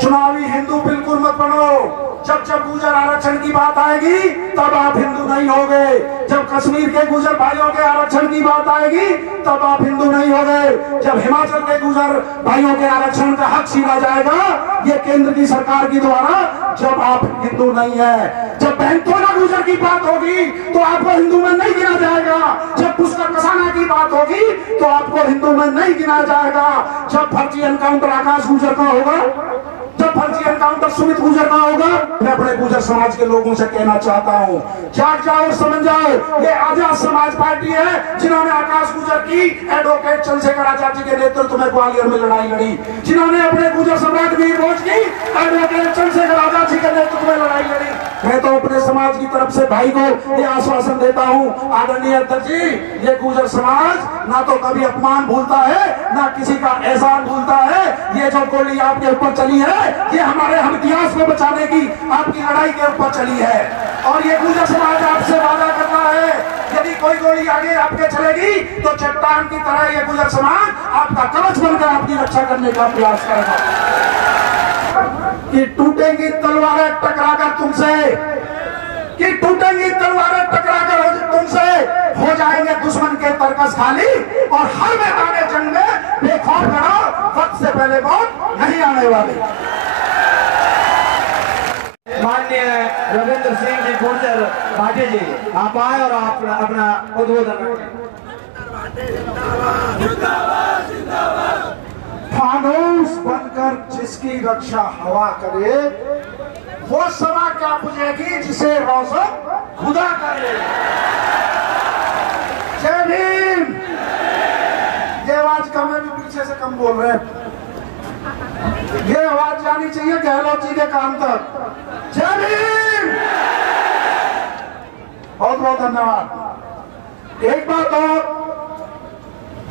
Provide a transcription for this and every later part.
चुनावी हिंदू बिल्कुल मत बनो। जब जब गुर्जर आरक्षण की बात आएगी तब आप हिंदू नहीं होगे। जब कश्मीर के गुर्जर भाइयों के आरक्षण की बात आएगी तब आप हिंदू नहीं होगे। जब हिमाचल के गुर्जर भाइयों के आरक्षण का हक छीना जाएगा ये केंद्र की सरकार के द्वारा, जब आप हिंदू नहीं है। जब बैंतोला गुर्जर की बात होगी तो आपको हिंदू में नहीं गिना जाएगा। जब पुष्कर कसाना की बात होगी तो आपको हिंदू में नहीं गिना जाएगा। जब फर्जी एनकाउंटर आकाश गुर्जर का होगा, जब फर्जी एनकाउंटर सुमित गुर्जर का होगा, मैं अपने गुर्जर समाज के लोगों से कहना चाहता हूं, जाग जाओ, समझ जाओ। ये आजाद समाज पार्टी है जिन्होंने आकाश गुर्जर की एडवोकेट चंद्रशेखर आजाद जी के नेतृत्व में ग्वालियर में लड़ाई लड़ी, जिन्होंने अपने गुर्जर सम्राट वीर भोज की एडवोकेट चंद्रशेखर आजाद जी के नेतृत्व में लड़ाई लड़ी। मैं तो अपने समाज की तरफ से भाई को ये आश्वासन देता हूं, आदरणीय अध्यक्ष जी, ये गुर्जर समाज ना तो कभी अपमान भूलता है ना किसी का एहसान भूलता है। ये जो गोली आपके ऊपर चली है ये हमारे हम इतिहास को बचाने की आपकी लड़ाई के ऊपर चली है। और ये गुर्जर समाज आपसे वादा करता है यदि कोई गोली आगे आपके चलेगी तो चट्टान की तरह ये गुर्जर समाज आपका कवच बनकर आपकी रक्षा करने का प्रयास करेगा। कि टूटेंगी तलवारें टकराकर तुमसे, कि टूटेंगी तलवारें टकराकर तुमसे, हो जाएंगे दुश्मन के तरकस खाली और हर मैदान जंग में बेखौफ लड़ो, वक्त से पहले मौत नहीं आने वाली। माननीय रविंद्र सिंह जी गुर्जर भाटी जी, आप आए और आप अपना उद्बोधन रखें। फानूस बनकर जिसकी रक्षा हवा करे वो समा क्या बुझेगी जिसे रोशन खुदा करे। जय भीम। ये आवाज कम है, पीछे से कम बोल रहे हैं। ये आवाज जानी चाहिए गहलोत जी के कान तक। जय भीम। बहुत बहुत धन्यवाद। एक बात और,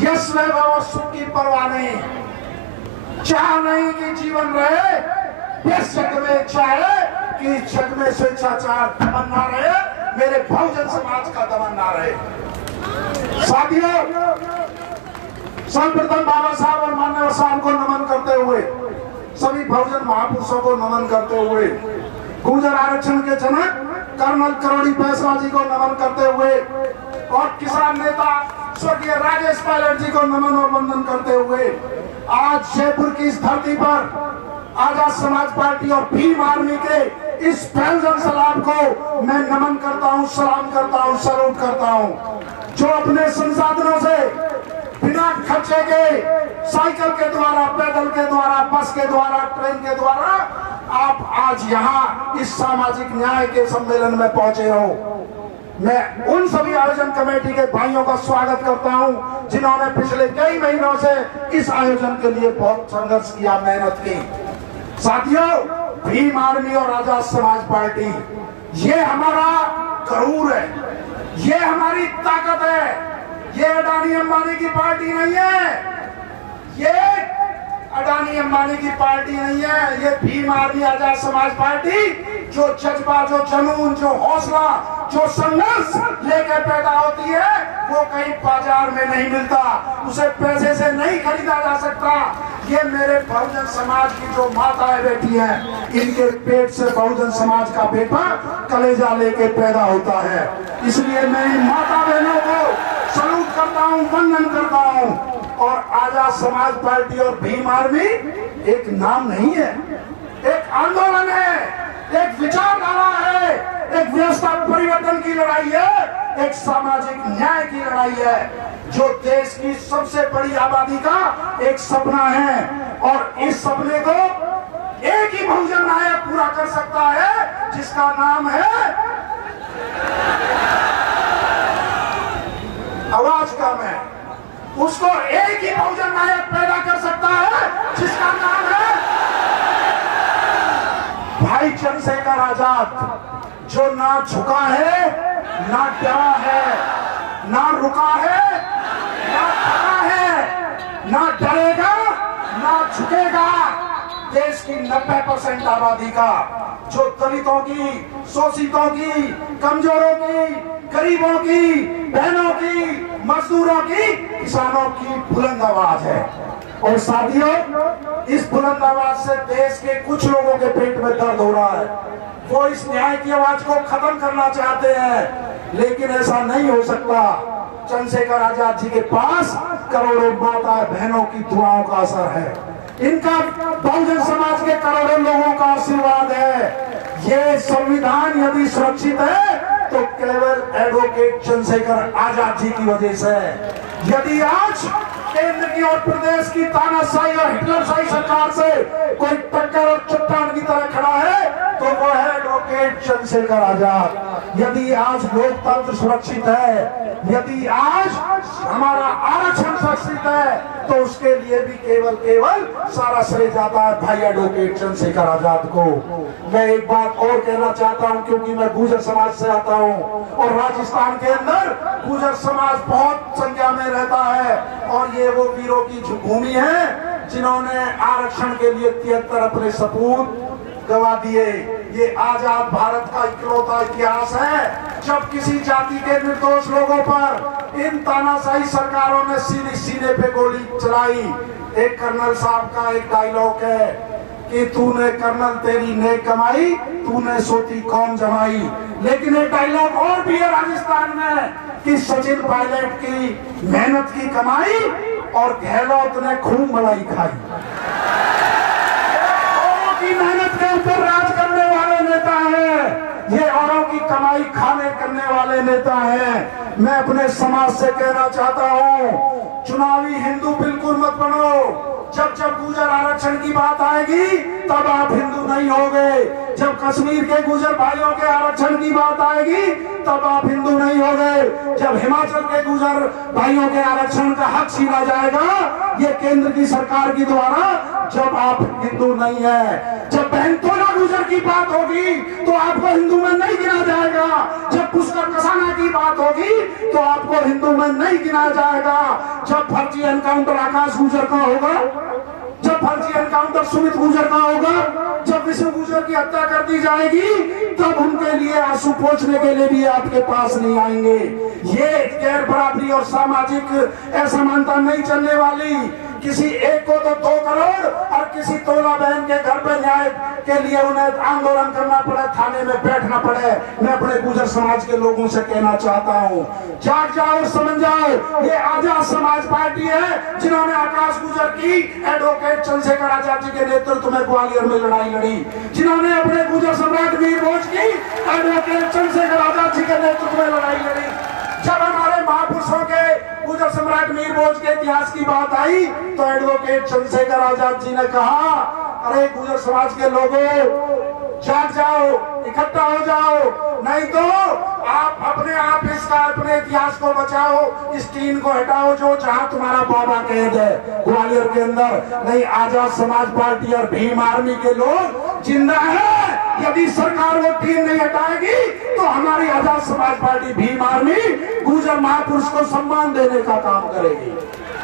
यश वैभव सुख की परवाह नहीं, चाह नहीं कि जीवन रहे, इस जग में इच्छा है कि इस जग में स्वेच्छाचार दमन ना रहे, मेरे बहुजन समाज का दमन ना रहे। साथियों, सर्वप्रथम बाबा साहब और मान्यवर साहब को नमन करते हुए, सभी बहुजन महापुरुषों को नमन करते हुए, गुर्जर आरक्षण के जनक कर्नल करोड़ी फैसला जी को नमन करते हुए और किसान नेता स्वर्गीय राजेश पायलट जी को नमन और वंदन करते हुए आज जयपुर की इस धरती पर आजाद समाज पार्टी और भीम आर्मी के इस बहुजन सलाब को मैं नमन करता हूं, सलाम करता हूं, सैल्यूट करता हूं, जो अपने संसाधनों से बिना खर्चे के साइकिल के द्वारा, पैदल के द्वारा, बस के द्वारा, ट्रेन के द्वारा आप आज यहाँ इस सामाजिक न्याय के सम्मेलन में पहुंचे हो। मैं उन सभी आयोजन कमेटी के भाइयों का स्वागत करता हूं जिन्होंने पिछले कई महीनों से इस आयोजन के लिए बहुत संघर्ष किया, मेहनत की। साथियों, भीम आर्मी और आजाद समाज पार्टी ये हमारा गरूर है, ये हमारी ताकत है। ये अडानी अंबानी की पार्टी नहीं है, ये अडानी अंबानी की पार्टी नहीं है, ये भीम आर्मी आजाद समाज पार्टी जो जज्बा, जो जुनून, जो हौसला, जो संघर्ष लेकर पैदा होती है वो कहीं बाजार में नहीं मिलता, उसे पैसे से नहीं खरीदा जा सकता। ये मेरे बहुजन समाज की जो माताएं बैठी हैं, इनके पेट से बहुजन समाज का बेटा कलेजा लेके पैदा होता है। इसलिए मैं इन माता बहनों को सलूट करता हूं, वंदन करता हूं। और आजाद समाज पार्टी और भीम आर्मी एक नाम नहीं है, एक आंदोलन है, एक विचारधारा है, एक व्यवस्था परिवर्तन की लड़ाई है, एक सामाजिक न्याय की लड़ाई है, जो देश की सबसे बड़ी आबादी का एक सपना है। और इस सपने को एक ही बहुजन नायक पूरा कर सकता है जिसका नाम है, आवाज कम है, उसको एक ही बहुजन नायक पैदा कर सकता है जिसका नाम है भाई चंद्रशेखर आजाद, जो ना झुका है, ना डरा है, ना रुका है, ना थका है, ना डरेगा, ना झुकेगा। देश की 90% आबादी का, जो दलितों की, शोषितों की, कमजोरों की, गरीबों की, बहनों की, मजदूरों की, किसानों की बुलंद आवाज है। और साथियों, इस बुलंद आवाज से देश के कुछ लोगों के पेट में दर्द हो रहा है। वो इस न्याय की आवाज को खत्म करना चाहते हैं, लेकिन ऐसा नहीं हो सकता। चंद्रशेखर आजाद जी के पास करोड़ों माता बहनों की दुआओं का असर है, इनका बहुजन समाज के करोड़ों लोगों का आशीर्वाद है। ये संविधान यदि सुरक्षित है तो केवल एडवोकेट चंद्रशेखर आजाद जी की वजह से। यदि आज केंद्र की और प्रदेश की तानाशाही और हिटलरशाही सरकार से कोई टक्कर और चट्टान की तरह खड़ा है तो वो है एडवोकेट चंद्रशेखर आजाद। यदि आज लोकतंत्र सुरक्षित है, यदि आज हमारा आरक्षण सुरक्षित है, तो उसके लिए भी केवल सारा श्रेय जाता है भाई एडवोकेट चंद्रशेखर आजाद को। मैं एक बात और कहना चाहता हूं, क्योंकि मैं गुर्जर समाज से आता हूं और राजस्थान के अंदर गुर्जर समाज बहुत संख्या में रहता है, और ये वो वीरों की भूमि है जिन्होंने आरक्षण के लिए 73 अपने सपूत गवा दिए। ये आजाद भारत का इकलौता इतिहास है जब किसी जाति के निर्दोष लोगों पर इन तानाशाही सरकारों ने सीने पे गोली चलाई। एक कर्नल साहब का एक डायलॉग है कि तूने कर्नल तेरी नेक कमाई, तूने सोती कौन जमाई। लेकिन एक डायलॉग और भी है राजस्थान में कि सचिन पायलट की मेहनत की कमाई और गहलोत ने खूब मलाई खाई। औरों की मेहनत के ऊपर राज करने वाले नेता हैं, ये औरों की कमाई खाने करने वाले नेता हैं। मैं अपने समाज से कहना चाहता हूं, चुनावी हिंदू बिल्कुल मत बनो। जब जब गुर्जर आरक्षण की बात आएगी तब आप हिंदू नहीं होगे। जब कश्मीर के गुर्जर भाइयों के आरक्षण की बात आएगी तब आप हिंदू नहीं होगे। जब हिमाचल के गुर्जर भाइयों के आरक्षण का हक छीना जाएगा ये केंद्र की सरकार के द्वारा, जब आप हिंदू नहीं है। जब बहनतोला गुर्जर की बात होगी तो आपको हिंदू में नहीं गिना जाएगा। जब पुष्कर कसाना की बात होगी तो आपको हिंदू में नहीं गिना जाएगा। जब फर्जी एनकाउंटर आकाश गुर्जर का होगा, जब फर्जी एनकाउंटर सुमित गुर्जर का होगा, जब विष्णु गुर्जर की हत्या कर दी जाएगी तब उनके लिए आंसू पोंछने के लिए भी आपके पास नहीं आएंगे। ये गैर बराबरी और सामाजिक असमानता नहीं चलने वाली। किसी एक को तो 2 करोड़ और किसी तोला बहन के घर पे न्याय के लिए उन्हें आंदोलन करना पड़े, थाने में बैठना पड़े। मैं अपने गुर्जर समाज के लोगों से कहना चाहता हूँ, जाग जाओ, समझ जाओ, ये आजाद समाज पार्टी है जिन्होंने आकाश गुर्जर की एडवोकेट चंद्रशेखर आजाद जी के नेतृत्व में ग्वालियर में लड़ाई लड़ी, जिन्होंने अपने गुर्जर सम्राट वीर भोज की एडवोकेट चंद्रशेखर आजाद जी के नेतृत्व में लड़ाई लड़ी। जब हमारे महापुरुषों के गुर्जर सम्राट वीर भोज के इतिहास की बात आई तो एडवोकेट चंद्रशेखर आजाद जी ने कहा, अरे गुर्जर समाज के लोगों जाग जाओ, इकट्ठा हो जाओ, नहीं तो आप अपने इतिहास को बचाओ, इस टीन को हटाओ जो जहां तुम्हारा बाबा कैद है ग्वालियर के अंदर। नहीं, आजाद समाज पार्टी और भीम आर्मी के लोग जिंदा है। यदि सरकार वो टीन नहीं हटाएगी तो हमारी आजाद समाज पार्टी भीम आर्मी गुर्जर महापुरुष को सम्मान देने का काम करेगी,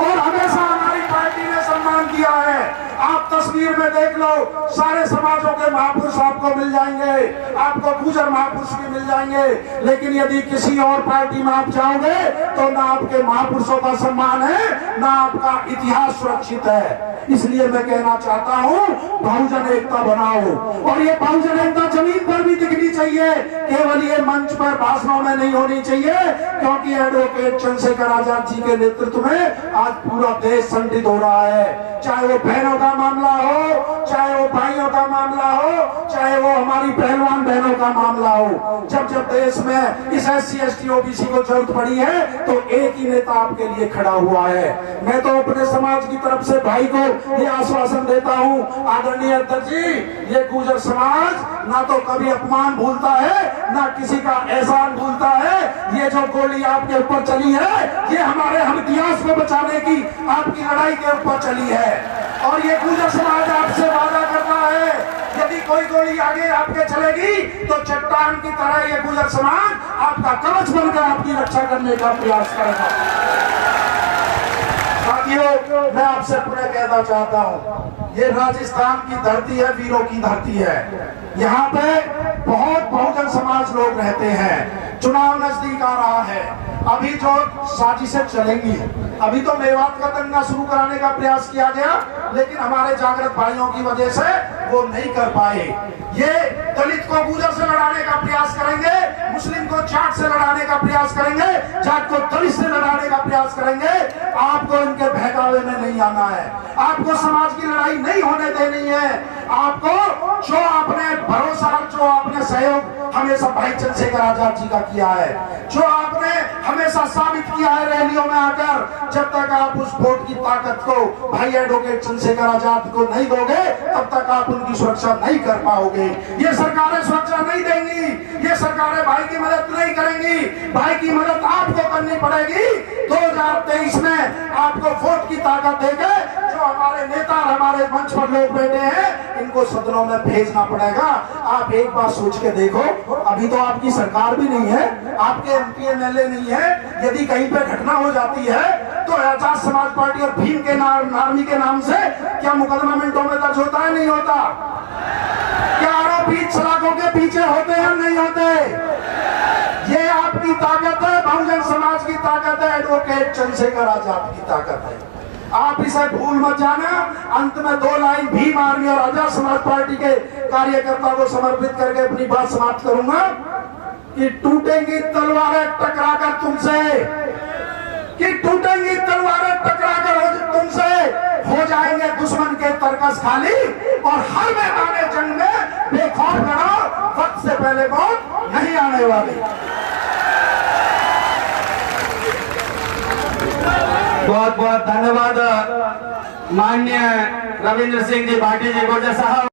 और हमेशा हमारी पार्टी ने सम्मान किया है। आप तस्वीर में देख लो, सारे समाजों के महापुरुष आपको मिल जाएंगे, आपको गुर्जर महापुरुष भी मिल जाएंगे। लेकिन यदि किसी और पार्टी में आप जाओगे तो ना आपके महापुरुषों का सम्मान है, ना आपका इतिहास सुरक्षित है। इसलिए मैं कहना चाहता हूँ, बहुजन एकता बनाओ, और ये बहुजन एकता जमीन पर भी दिखनी चाहिए, केवल ये मंच पर भाषणों में नहीं होनी चाहिए। क्योंकि एडवोकेट चंद्रशेखर आजाद जी के नेतृत्व में आज पूरा देश संगठित हो रहा है। चाहे वो बहनों का मामला हो, चाहे वो भाइयों का मामला हो, चाहे वो हमारी पहलवान बहनों का मामला हो। जब जब देश में इस SC ST OBC को जरूरत पड़ी है तो एक ही नेता आपके लिए खड़ा हुआ है। मैं तो अपने समाज की तरफ से भाई को ये आश्वासन देता हूँ, आदरणीय अध्यक्ष जी, ये गुर्जर समाज ना तो कभी अपमान भूलता है, ना किसी का एहसान भूलता है। ये जो गोली आपके ऊपर चली है ये हमारे हम इतिहास को बचाने की आपकी लड़ाई के ऊपर चली है, और ये गुर्जर समाज आपसे वादा करता है, यदि कोई गोली आगे आपके चलेगी तो चट्टान की तरह ये गुर्जर समाज आपका कवच बनकर आपकी रक्षा करने का प्रयास करेगा। साथियों, मैं आपसे पुनः कहना चाहता हूँ, ये राजस्थान की धरती है, वीरों की धरती है। यहाँ पे बहुत बहुजन समाज लोग रहते हैं। चुनाव नजदीक आ रहा है, अभी जो साजिशें चलेंगी अभी तो मेवात का दंगा शुरू कराने का प्रयास किया गया, लेकिन हमारे जागृत भाइयों की वजह से वो नहीं कर पाए। ये दलित को गुर्जर से लड़ाने का प्रयास करेंगे, मुस्लिम को जाट से लड़ाने का प्रयास करेंगे, जाट को दलित से लड़ाने का प्रयास करेंगे। आपको इनके बहकावे में नहीं आना है, आपको समाज की लड़ाई नहीं होने देनी है। आपको जो आपने भरोसा, जो आपने सहयोग हमेशा भाई चंद्रशेखर आजाद जी का किया है, जो आपने हमेशा साबित किया है रैलियों में आकर, जब तक आप उस वोट की ताकत को भाई एडवोकेट चंद्रशेखर आजाद को नहीं दोगे, तब तक आप उनकी सुरक्षा नहीं कर पाओगे। ये सरकारें सुरक्षा नहीं देंगी, ये सरकारें भाई की मदद नहीं करेंगी। भाई की मदद आपको करनी पड़ेगी। 2023 में आपको वोट की ताकत देके जो हमारे नेता, हमारे मंच पर लोग बैठे हैं, इनको सदनों में भेजना पड़ेगा। आप एक बात सोच के देखो, अभी तो आपकी सरकार भी नहीं है, आपके एमपी एमएलए नहीं है। यदि कहीं पे घटना हो जाती है तो आजाद समाज पार्टी और भीम के आर्मी के नाम से क्या मुकदमा मिनटों में दर्ज होता है? नहीं होता। क्या आरोपी सलाखों के पीछे होते हैं? नहीं होते। ये आपकी ताकत है, बहुजन समाज की ताकत है, एडवोकेट चंद्रशेखर आजाद की ताकत है। आप इसे भूल मत जाना। अंत में 2 लाइन भीम आर्मी और आजाद समाज पार्टी के कार्यकर्ता को समर्पित करके अपनी बात समाप्त करूंगा कि टूटेंगी तलवारें टकराकर तुमसे, कि टूटेंगी तलवारें टकराकर तुमसे, हो जाएंगे दुश्मन के तरकस खाली, और हर मैदान जंग में बेखौफ लड़ो, वक्त से पहले मौत नहीं आने वाली। बहुत बहुत धन्यवाद माननीय रविंद्र सिंह जी भाटी जी गुर्जर साहब।